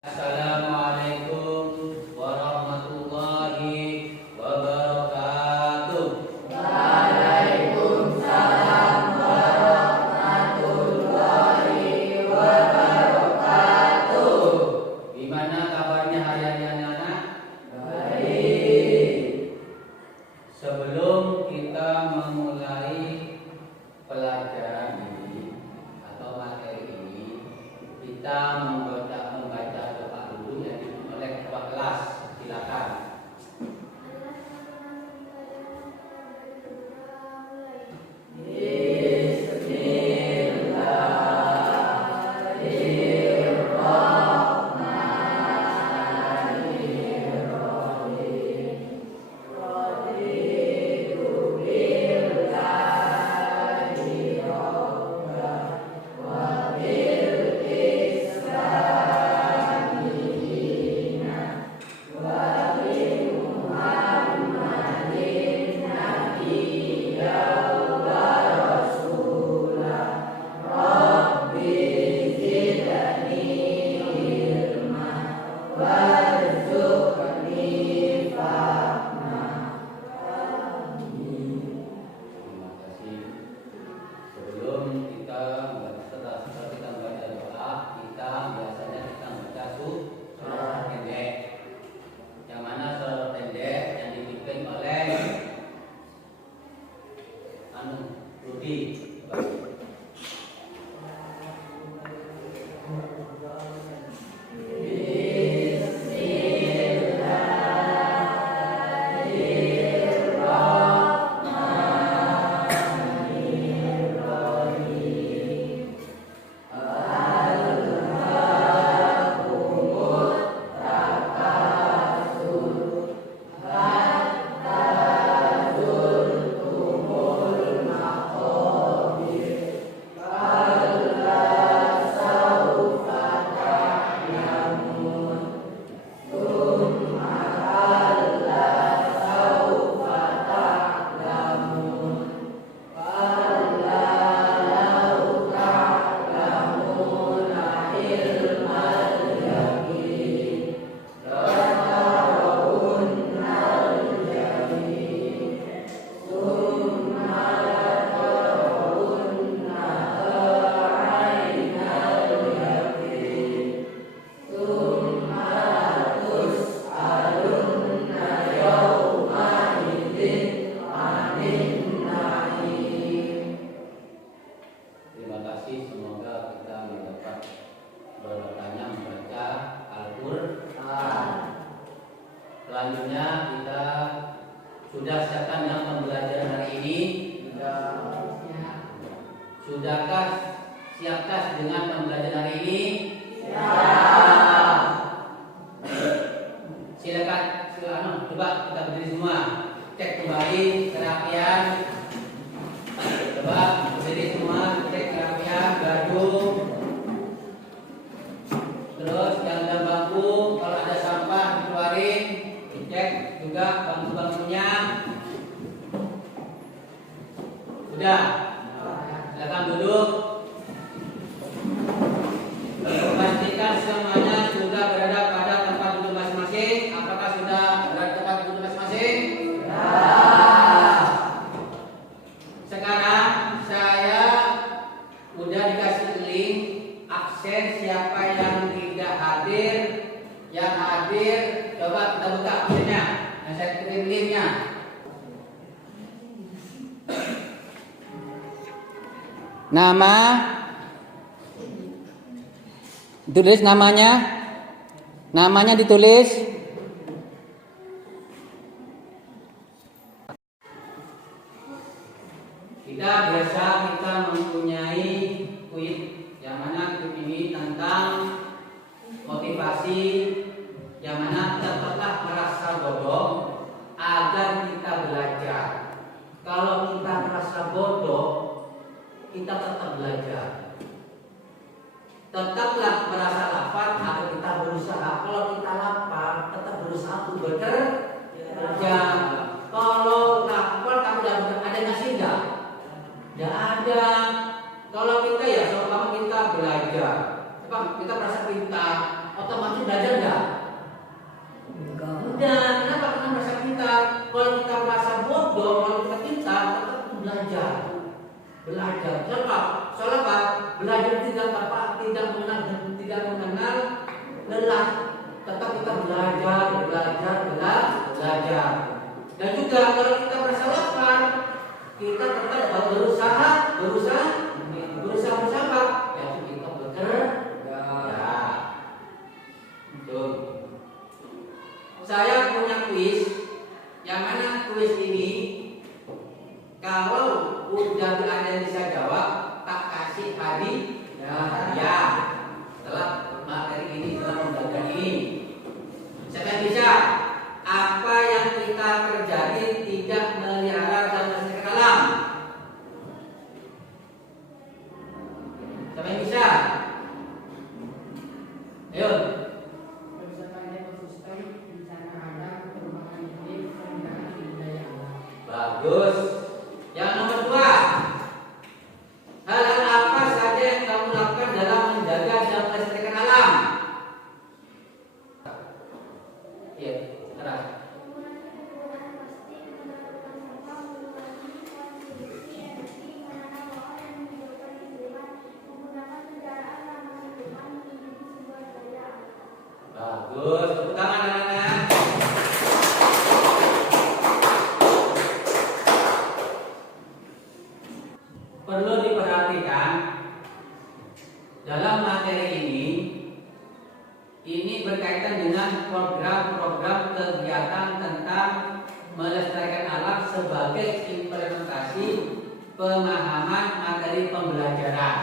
Assalamualaikum warahmatullahi wabarakatuh. Waalaikumsalam warahmatullahi wabarakatuh. Gimana kabarnya hari-hari anak-anak? Baik. Sebelum kita memulai pelajaran ini atau materi ini, kita membaca doa dulu yang dipimpin oleh ketua kelas. Silakan. Terima kasih. Sebelum kita setelah kita membaca doa, kita biasanya membaca surah pendek. Yang mana surah pendek yang dipimpin oleh Rudi. Terima kasih, semoga kita mendapat berkahnya membaca Al-Quran. Selanjutnya kita sudah siapkan yang pembelajaran hari ini? Sudahkah siapkah dengan pembelajaran hari ini? Silakan, coba kita berdiri semua. Cek kembali kerapian. Coba berdiri semua, cek kerapian baju. Terus dalam bangku, kalau ada sampah dikeluarin. Dicek juga bangku-bangkunya. Sudah. Silakan duduk. Pastikan semuanya sudah berada pada tempat duduk masing-masing. Apakah sudah berada di tempat duduk masing-masing? Sekarang saya udah dikasih link absen siapa yang tidak hadir. Yang hadir coba kita buka absennya. Yang saya kirim linknya. Nama, tulis namanya ditulis. Kita mempunyai kuis yang mana kuis ini tentang motivasi, yang mana tetaplah merasa bodoh agar kita belajar. Kalau kita merasa bodoh, kita tetap belajar. Tetaplah merasa lapar agar kita berusaha. Kalau kita lapar, belajar. Soal apa? Belajar tidak mengenal lelah. Tetap kita belajar. Dan juga kalau kita merasa lapar, kita tetap berusaha bersabar. Yaitu kita bekerja. Betul. Saya punya kuis, yang mana kuis ini kalau udah ada yang bisa jawab, tak kasih hadiah. Setelah materi ini, setelah pembelajaran ini, siapa yang bisa? Apa yang kita kerjain tidak melihara dan melestarikan alam? Siapa yang bisa? Ayo. Bagus. Yang nomor 2, hal-hal apa saja yang kamu lakukan dalam menjaga dan melestarikan alam? Iya, keras. Bagus, tepuk tangan anak-anak. Perlu diperhatikan dalam materi ini berkaitan dengan program-program kegiatan tentang melestarikan alam sebagai implementasi pemahaman materi pembelajaran.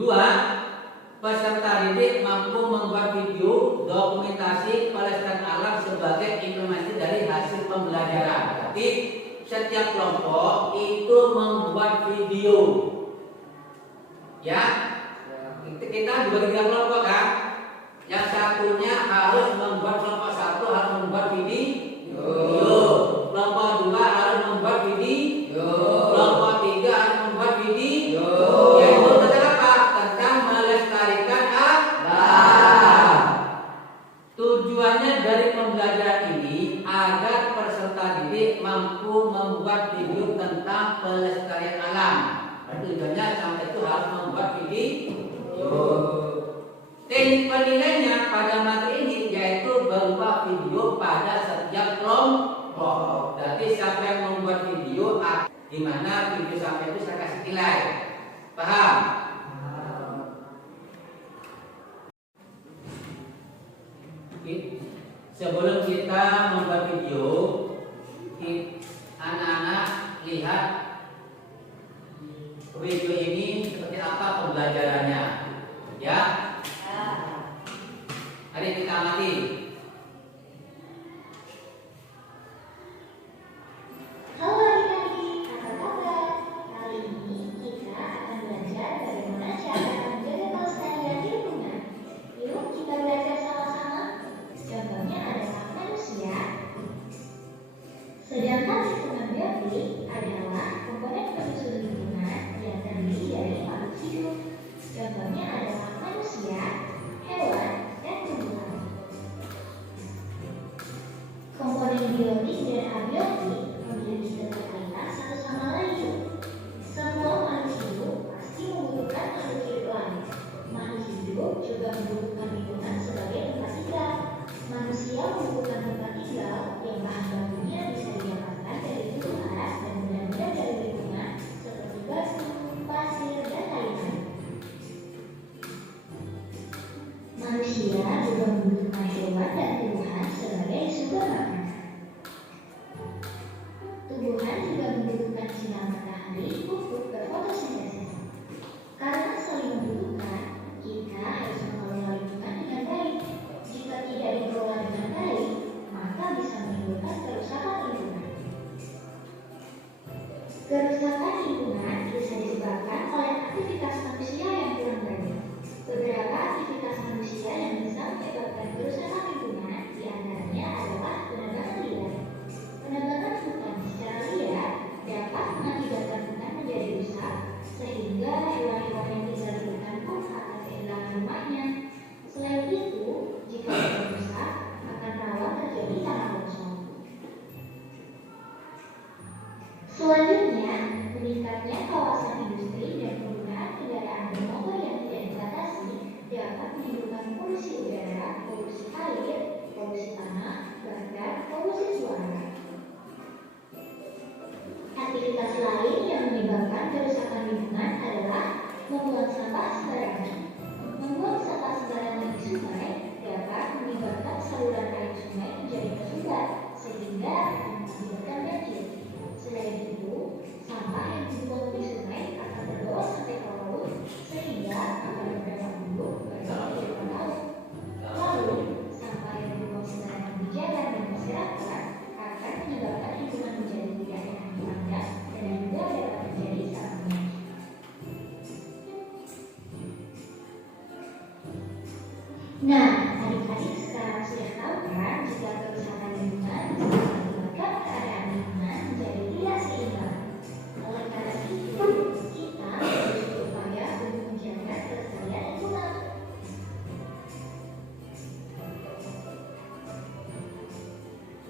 2, peserta didik mampu membuat video dokumentasi pelestarian alam sebagai implementasi dari hasil pembelajaran. Berarti setiap kelompok itu membuat video. Ya, kita dibagi 3 kelompok kan. Yang satunya harus membuat, kelompok 1 harus membuat video. Kelompok 2 harus membuat video. Kelompok 3 harus membuat video. Yaitu tentang apa? Tentang melestarikan alam. Tujuannya dari pembelajaran ini agar peserta didik mampu membuat video tentang pelestarian alam. Tujuannya sampai itu harus membuat video. Penilaiannya pada materi ini yaitu berupa video pada setiap kelompok. Berarti siapa yang membuat video, gimana video sampai itu saya kasih nilai. Paham? Sebelum kita membuat video, anak-anak lihat video ini seperti apa pembelajarannya, ya. Mari kita amati. Halo adik-adik, apa kabar? Kali ini kita akan belajar bagaimana cara menjaga kelestarian lingkungan. Yuk kita belajar sama-sama. Contohnya adalah manusia. Sedangkan lingkungan biotik adalah komponen penyusun lingkungan yang terdiri dari makhluk hidup. Contohnya adalah manusia, hewan, dan tumbuhan. Komponen biotik dan abiotik memiliki keterkaitan satu sama lain. Semua makhluk hidup pasti membutuhkan makhluk hidup lain. Makhluk hidup juga membutuhkan lingkungan sebagai tempat tinggal. Manusia membutuhkan tempat tinggal yang bahan bakunya bisa didapatkan dari tumbuhan dan benda-benda dari lingkungan seperti batu, pasir, dan lain-lain. Manusia juga membutuhkan hewan dan tumbuhan sebagai sumber makanan.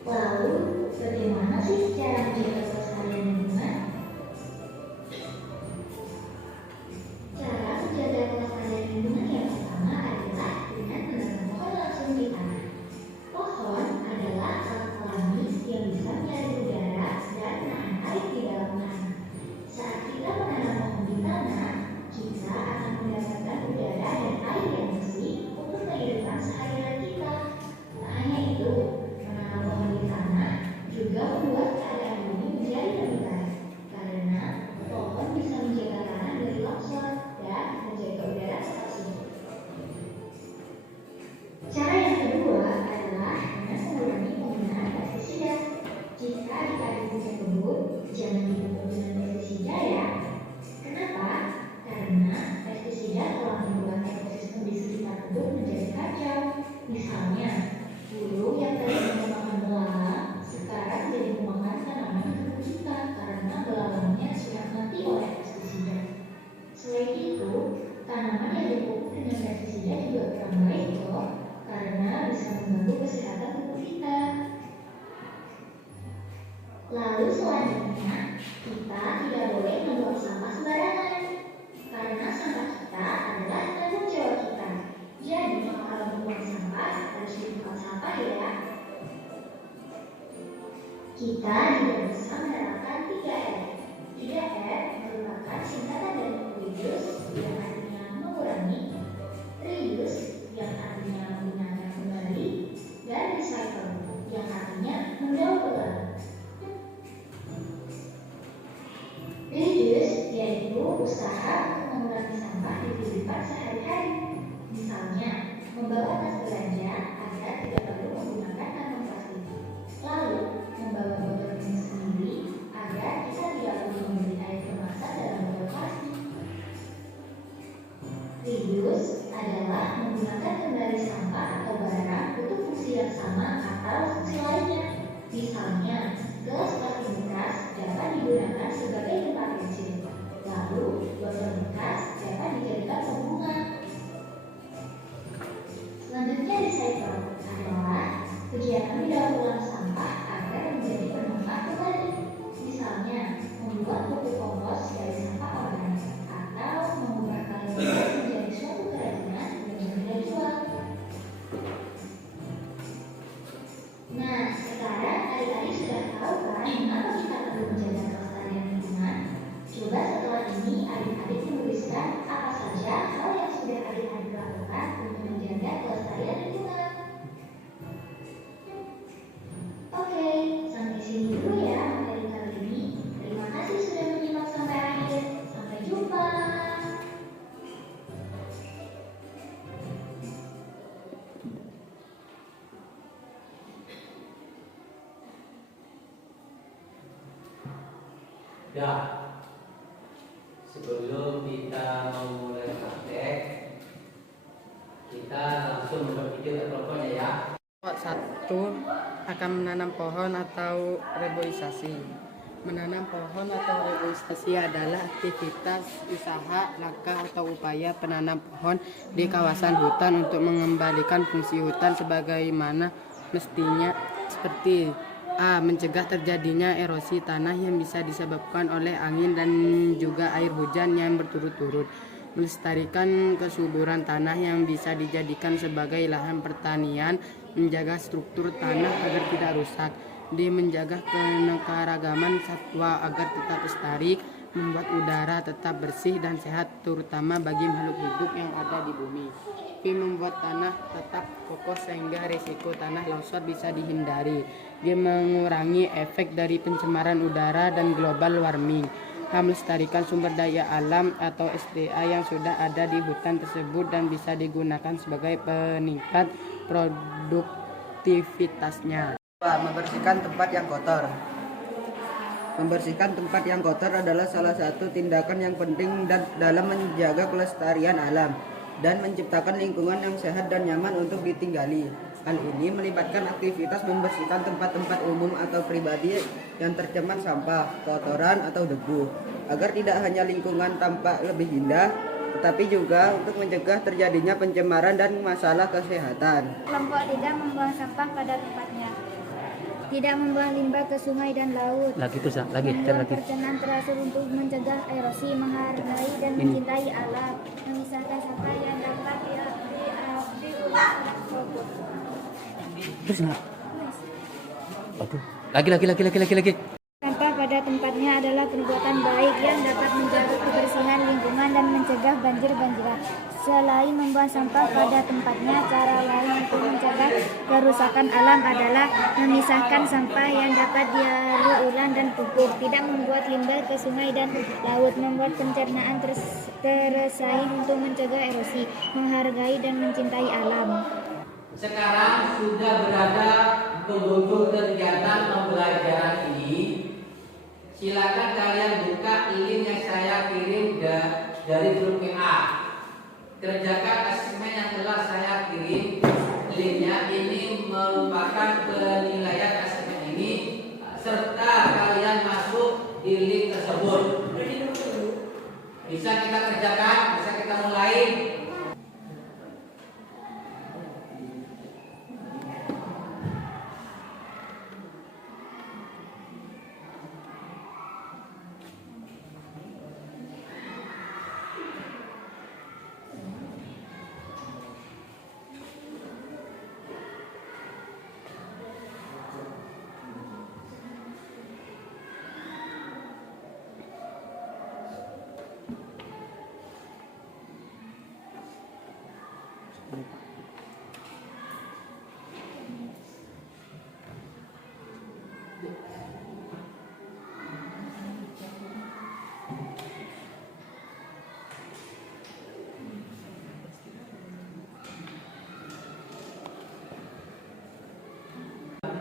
Lalu, bagaimana sih cara menjaga kelestarian lingkungan? Cara menjaga kelestarian lingkungan yang pertama adalah dengan menanam pohon langsung di tanah. Pohon adalah alat alami yang bisa menyaring udara dan menahan air di dalam tanah. Saat kita menanam pohon di tanah, kita akan mendapatkan udara dan air yang bersih untuk kehidupan sehari-hari kita. Tak hanya itu, menanam pohon di tanah juga membuat keadaan bumi menjadi lebih baik, karena pohon bisa menjaga tanah dari longsor dan menjaga udara tetap sejuk. Cara yang kedua adalah dengan mengurangi penggunaan pestisida. Jika dipadu hujan kebun, jangan dipupuk dengan pestisida ya. Kenapa? Karena pestisida telah membuat ekosistem di sekitar kebun menjadi kacau. Misalnya, burung yang tadinya memakan belalang sekarang jadi memakan tanaman kebun kita karena belalangnya sudah mati oleh pestisida. Selain itu, tanaman yang dipupuk dengan pestisida juga kurang baik loh, karena bisa mengganggu kesehatan tubuh kita. Lalu selanjutnya, kita tidak boleh membuang sampah sembarangan, karena sampah kita adalah tanggung jawab kita. Jadi, kalau membuang sampah harus di tempat sampah ya. Kita juga bisa menerapkan 3R. 3R merupakan singkatan dari reduce yang artinya mengurangi, reuse yang artinya menggunakan kembali, dan recycle yang artinya mendaur ulang. Reduce yaitu usaha untuk mengurangi sampah di kehidupan sehari-hari. Misalnya, membawa tas belanja agar tidak perlu menggunakan kantong plastik. Lalu, membawa botol minum sendiri agar kita tidak perlu membeli air kemasan dalam botol plastik. Reuse adalah menggunakan kembali sampah atau barang untuk fungsi yang sama atau fungsi lainnya. Misalnya, gelas plastik bekas dapat digunakan sebagai tempat pensil. Lalu, botol bekas dapat dijadikan pembunga. Selanjutnya, recycle adalah kegiatan mendaur ulang sampah agar menjadi bermanfaat kembali. Misalnya, membuat pupuk kompos dari sampah organik atau mengubah kaleng bekas menjadi suatu kerajinan yang bernilai jual. Nah, sekarang adik-adik sudah tahu kan mengapa kita perlu menjaga kelestarian lingkungan? Coba setelah ini adik-adik menuliskan apa saja hal yang sudah adik-adik lakukan untuk menjaga kelestarian lingkungan. Oke, sampai sini dulu ya materi kali ini. Terima kasih sudah menyimak sampai akhir. Sampai jumpa. Ya, sebelum kita memulai praktek, kita langsung berpikir pokoknya ya. Satu, akan menanam pohon atau reboisasi. Menanam pohon atau reboisasi adalah aktivitas usaha, langkah atau upaya penanam pohon di kawasan hutan untuk mengembalikan fungsi hutan sebagaimana mestinya, seperti A. Mencegah terjadinya erosi tanah yang bisa disebabkan oleh angin dan juga air hujan yang berturut-turut. Melestarikan kesuburan tanah yang bisa dijadikan sebagai lahan pertanian. Menjaga struktur tanah agar tidak rusak. D. Menjaga keanekaragaman satwa agar tetap lestari. Membuat udara tetap bersih dan sehat, terutama bagi makhluk hidup yang ada di bumi. P. Membuat tanah tetap kokoh sehingga risiko tanah longsor bisa dihindari. G. Mengurangi efek dari pencemaran udara dan global warming. H. Melestarikan sumber daya alam atau SDA yang sudah ada di hutan tersebut dan bisa digunakan sebagai peningkat produktivitasnya. Membersihkan tempat yang kotor. Membersihkan tempat yang kotor adalah salah satu tindakan yang penting dalam menjaga kelestarian alam dan menciptakan lingkungan yang sehat dan nyaman untuk ditinggali. Hal ini melibatkan aktivitas membersihkan tempat-tempat umum atau pribadi yang tercemar sampah, kotoran, atau debu, agar tidak hanya lingkungan tampak lebih indah, tetapi juga untuk mencegah terjadinya pencemaran dan masalah kesehatan. Kelompok tidak membuang sampah pada tempatnya. tidak membuang limbah ke sungai dan laut, membuang perencanaan teratur untuk mencegah erosi, menghargai dan mencintai alam, memisahkan sampah yang dapat diulang dan kubur. Terus nggak? Aduh. Lagi. Sampah pada tempatnya adalah perbuatan baik yang dapat menjaga kebersihan lingkungan dan mencegah banjir-banjiran. Selain membuang sampah pada tempatnya, cara lain untuk mencegah kerusakan alam adalah memisahkan sampah yang dapat didaur ulang dan pupuk, tidak membuat limbah ke sungai dan laut, membuat pencernaan tersaing untuk mencegah erosi, menghargai dan mencintai alam. Sekarang sudah berada penghujung kegiatan pembelajaran ini. Silakan kalian buka link yang saya kirim dari grup WA. Kerjakan asesmen yang telah saya kirim. Linknya ini merupakan penilaian asesmen ini, serta kalian masuk di link tersebut. Bisa kita kerjakan, bisa kita mulai.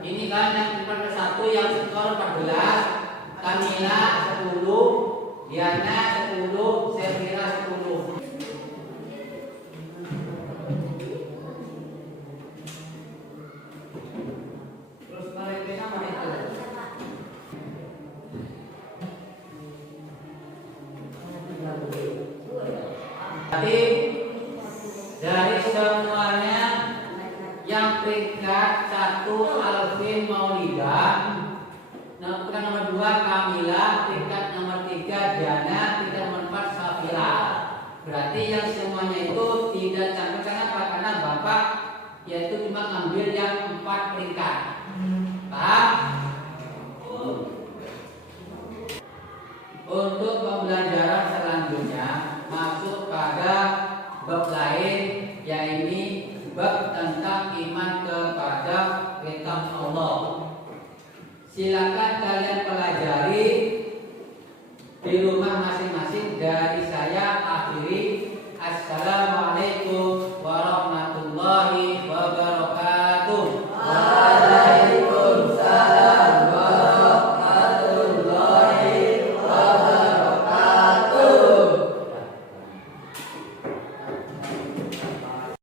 Ini kan yang nomor 1 yang skor 14, Kamila 10, Diana 10, Sefira 10. Terus Valentina mana itu? Jadi dari semuanya yang peringkat 1 Alvin Maulida, peringkat nomor 2 Kamila, peringkat nomor 3 Diana, peringkat nomor 4 Safira. Berarti yang semuanya itu tidak cantik karena Bapak yaitu cuma ngambil yang 4 peringkat. Paham? Untuk pembelajaran selanjutnya masuk pada bab lain, yaitu bab tentang iman kepada kitab Allah. Silakan kalian